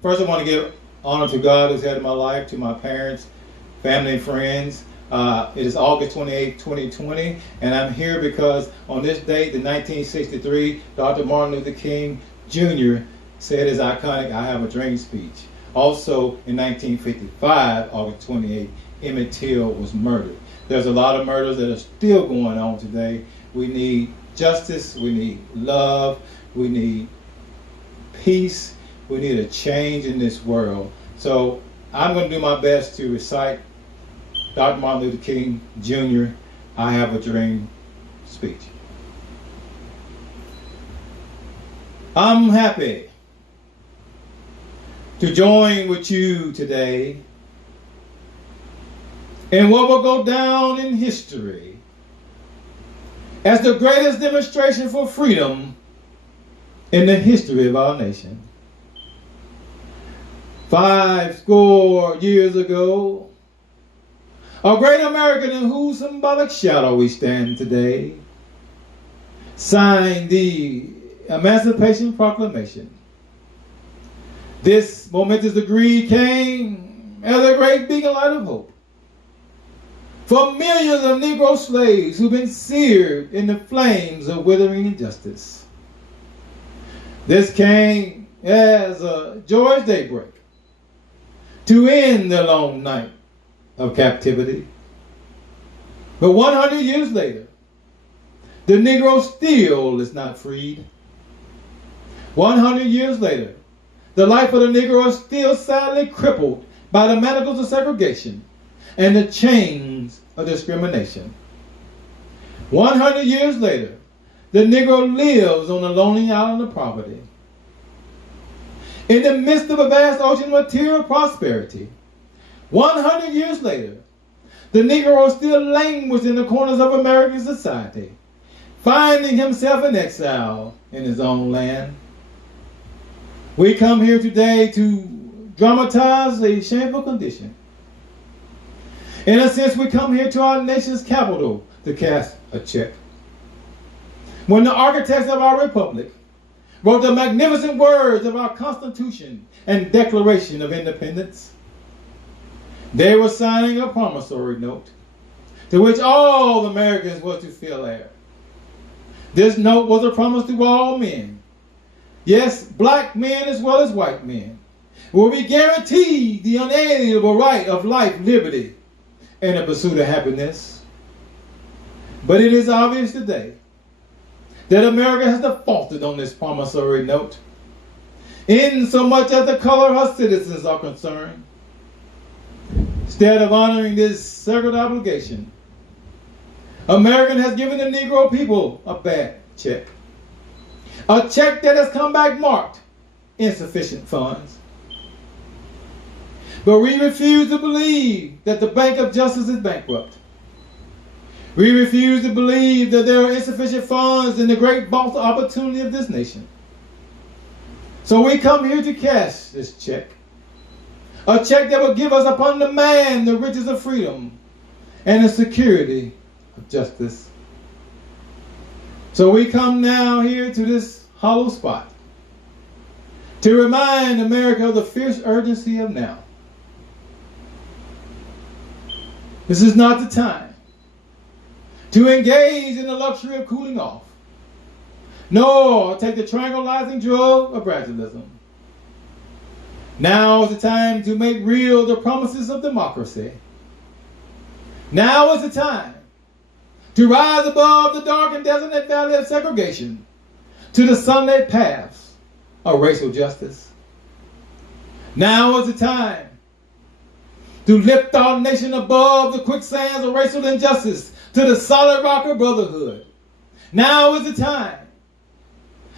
First, I want to give honor to God who's head of my life, to my parents, family, and friends. It is August 28, 2020, and I'm here because on this date, in 1963, Dr. Martin Luther King Jr. said his iconic "I Have a Dream" speech. Also, in 1955, August 28, EMMITT Till was murdered. There's a lot of murders that are still going on today. We need justice, we need love, we need peace, we need a change in this world. So I'm going to do my best to recite Dr. Martin Luther King Jr. "I Have a Dream" speech. I'm happy to join with you today in what will go down in history as the greatest demonstration for freedom in the history of our nation. 50 years ago, a great American in whose symbolic shadow we stand today signed the Emancipation Proclamation. This momentous decree came as a great beacon light of hope for millions of Negro slaves who've been seared in the flames of withering injustice. This came as a joyous daybreak to end the long night of captivity. But 100 years later, the Negro still is not freed. 100 years later, the life of the Negro is still sadly crippled by the manacles of segregation and the chains of discrimination. 100 years later, the Negro lives on a lonely island of poverty. In the midst of a vast ocean of material prosperity, 100 years later, the Negro still languishes in the corners of American society, finding himself in exile in his own land. We come here today to dramatize a shameful condition. In a sense, we come here to our nation's capital to cast a check. When the architects of our republic wrote the magnificent words of our Constitution and Declaration of Independence, they were signing a promissory note to which all Americans were to feel heir. This note was a promise to all men, yes, black men as well as white men, will be guaranteed the unalienable right of life, liberty, and the pursuit of happiness. But it is obvious today that America has defaulted on this promissory note, in so much as the color of her citizens are concerned. Instead of honoring this sacred obligation, America has given the Negro people a bad check. A check that has come back marked insufficient funds. But we refuse to believe that the Bank of Justice is bankrupt. We refuse to believe that there are insufficient funds in the great vault of opportunity of this nation. So we come here to cash this check. A check that will give us upon demand the riches of freedom and the security of justice. So we come now here to this hollow spot to remind America of the fierce urgency of now. This is not the time to engage in the luxury of cooling off, nor take the tranquilizing drug of gradualism. Now is the time to make real the promises of democracy. Now is the time to rise above the dark and desolate valley of segregation to the sunlit paths of racial justice. Now is the time to lift our nation above the quicksands of racial injustice to the solid rock of brotherhood. Now is the time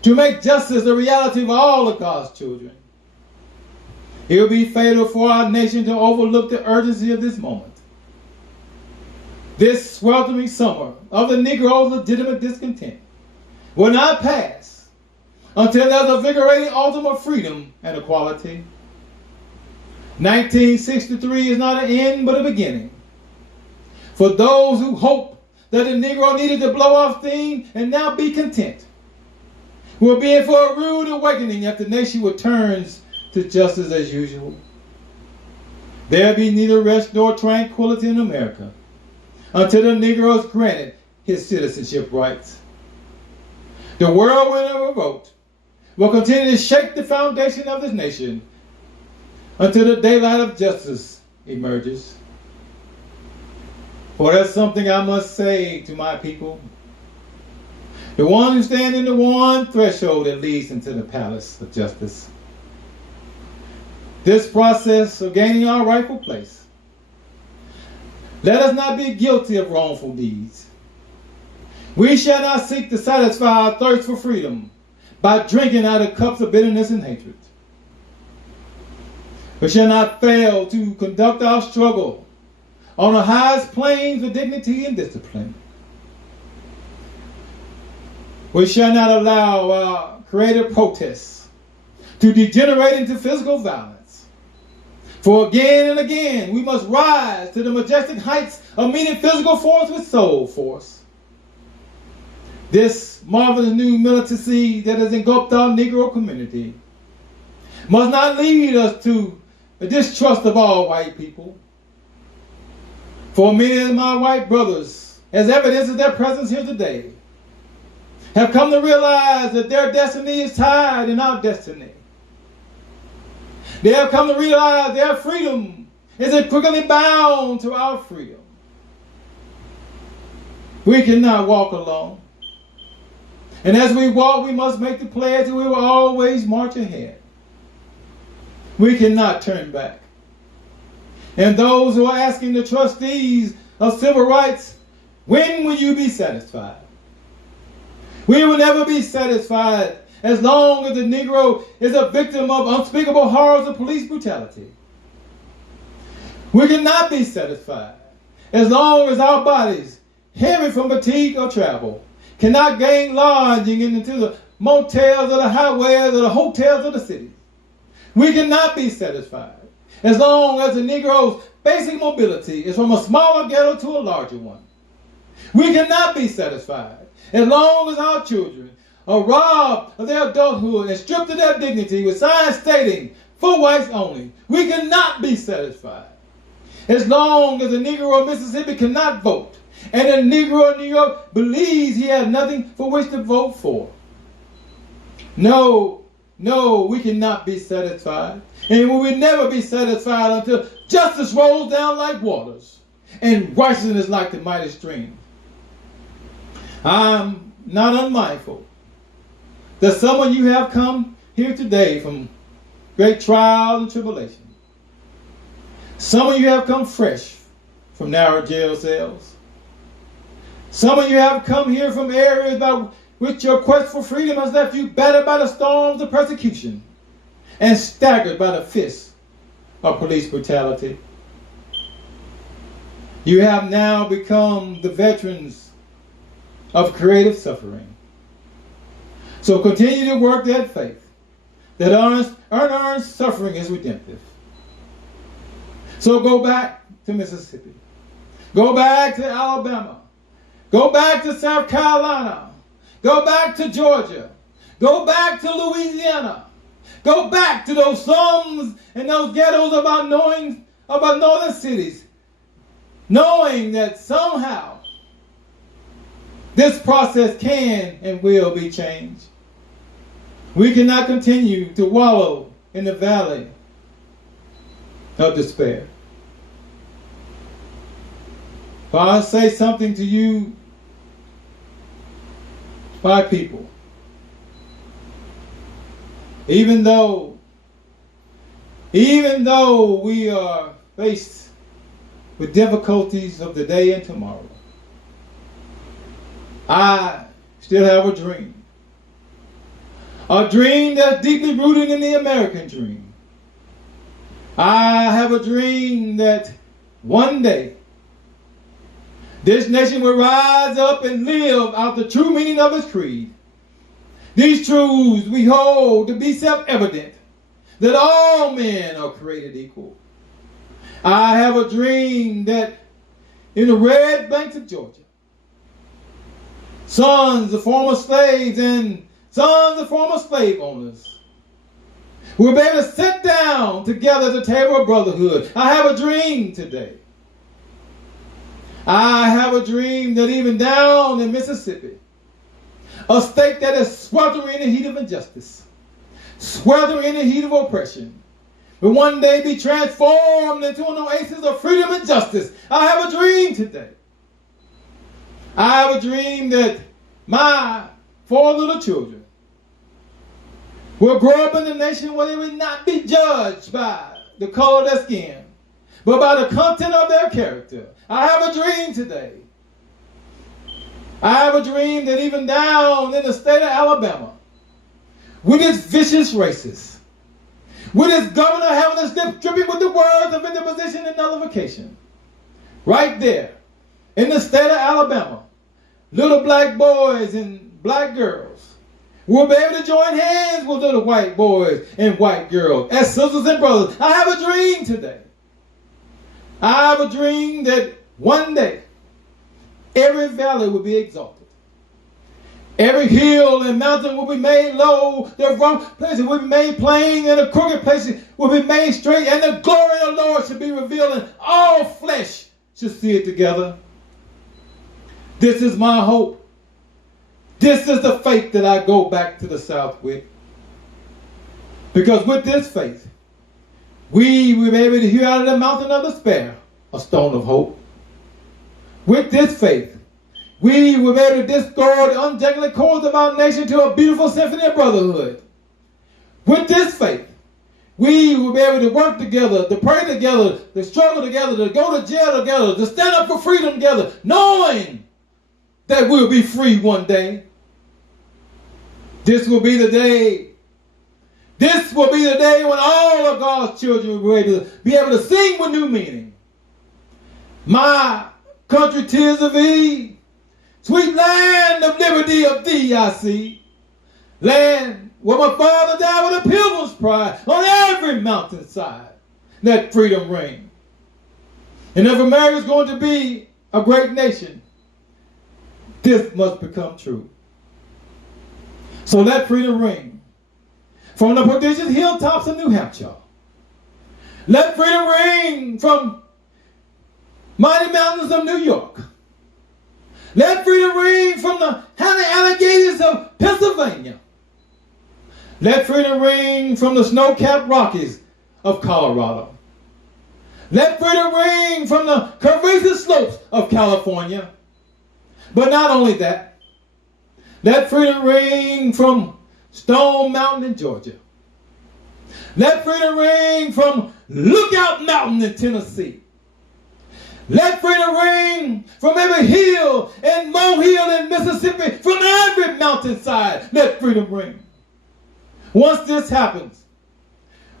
to make justice a reality for all of God's children. It will be fatal for our nation to overlook the urgency of this moment. This sweltering summer of the Negro's legitimate discontent will not pass until there's a vigorating autumn of freedom and equality. 1963 is not an end but a beginning. For those who hope that the Negro needed to blow off steam and now be content, we'll be in for a rude awakening if the nation returns to justice as usual. There be neither rest nor tranquility in America until the Negro is granted his citizenship rights. The whirlwind of revolt will continue to shake the foundation of this nation until the daylight of justice emerges. For that's something I must say to my people, the one who stands in the one threshold that leads into the palace of justice. This process of gaining our rightful place, let us not be guilty of wrongful deeds. We shall not seek to satisfy our thirst for freedom by drinking out of cups of bitterness and hatred. We shall not fail to conduct our struggle on the highest planes of dignity and discipline. We shall not allow our creative protests to degenerate into physical violence. For again and again, we must rise to the majestic heights of meeting physical force with soul force. This marvelous new militancy that has engulfed our Negro community must not lead us to a distrust of all white people. For many of my white brothers, as evidence of their presence here today, have come to realize that their destiny is tied in our destiny. They have come to realize their freedom is intricately bound to our freedom. We cannot walk alone. And as we walk, we must make the pledge that we will always march ahead. We cannot turn back. And those who are asking the trustees of civil rights, when will you be satisfied? We will never be satisfied as long as the Negro is a victim of unspeakable horrors of police brutality. We cannot be satisfied as long as our bodies, heavy from fatigue or travel, cannot gain lodging into the motels or the highways or the hotels of the city. We cannot be satisfied as long as the Negro's basic mobility is from a smaller ghetto to a larger one. We cannot be satisfied as long as our children are robbed of their adulthood and stripped of their dignity with signs stating, "For whites only." We cannot be satisfied as long as the Negro of Mississippi cannot vote and the Negro of New York believes he has nothing for which to vote for. No, we cannot be satisfied. And we will never be satisfied until justice rolls down like waters and righteousness like the mighty stream. I'm not unmindful that some of you have come here today from great trials and tribulation. Some of you have come fresh from narrow jail cells. Some of you have come here from areas by which your quest for freedom has left you battered by the storms of persecution and staggered by the fists of police brutality. You have now become the veterans of creative suffering. So continue to work that faith, that unearned suffering is redemptive. So go back to Mississippi. Go back to Alabama. Go back to South Carolina. Go back to Georgia. Go back to Louisiana. Go back to those slums and those ghettos of our northern cities, knowing that somehow this process can and will be changed. We cannot continue to wallow in the valley of despair. If I say something to you, my people, even though we are faced with difficulties of the day and tomorrow, I still have a dream. A dream that's deeply rooted in the American dream. I have a dream that one day this nation will rise up and live out the true meaning of its creed. These truths we hold to be self-evident, that all men are created equal. I have a dream that in the red banks of Georgia, sons of former slaves and sons of former slave owners We'll be able to sit down together at the table of brotherhood. I have a dream today. I have a dream that even down in Mississippi, a state that is sweltering in the heat of injustice, sweltering in the heat of oppression, will one day be transformed into an oasis of freedom and justice. I have a dream today. I have a dream that my 4 little children will grow up in a nation where they will not be judged by the color of their skin, but by the content of their character. I have a dream today. I have a dream that even down in the state of Alabama, with its vicious racists, with its governor having his lip dripping with the words of interposition and nullification, right there in the state of Alabama, little black boys and black girls will be able to join hands with little white boys and white girls as sisters and brothers. I have a dream today. I have a dream that one day every valley will be exalted. Every hill and mountain will be made low. The rough places will be made plain, and the crooked places will be made straight, and the glory of the Lord should be revealed, and all flesh should see it together. This is my hope. This is the faith that I go back to the South with. Because with this faith, we will be able to hear out of the mountain of despair a stone of hope. With this faith, we will be able to discord the unjangling chords of our nation to a beautiful symphony of brotherhood. With this faith, we will be able to work together, to pray together, to struggle together, to go to jail together, to stand up for freedom together, knowing that we'll be free one day. This will be the day. This will be the day when all of God's children will be able to sing with new meaning. My country, tears of Eve, sweet land of liberty of thee I see. Land where my father died with a pilgrim's pride on every mountainside. Let freedom reign. And if America is going to be a great nation, this must become true. So let freedom ring from the prodigious hilltops of New Hampshire. Let freedom ring from mighty mountains of New York. Let freedom ring from the honey alligators of Pennsylvania. Let freedom ring from the snow-capped Rockies of Colorado. Let freedom ring from the courageous slopes of California. But not only that, let freedom ring from Stone Mountain in Georgia. Let freedom ring from Lookout Mountain in Tennessee. Let freedom ring from every hill and molehill in Mississippi, from every mountainside. Let freedom ring. Once this happens,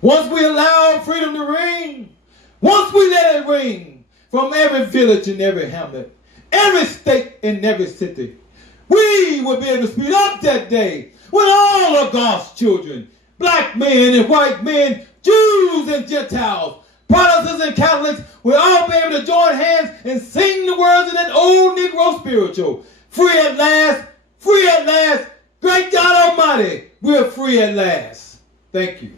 once we allow freedom to ring, once we let it ring from every village and every hamlet, every state and every city, we will be able to speed up that day when all of God's children, black men and white men, Jews and Gentiles, Protestants and Catholics, will all be able to join hands and sing the words of that old Negro spiritual. Free at last, great God Almighty, we're free at last. Thank you.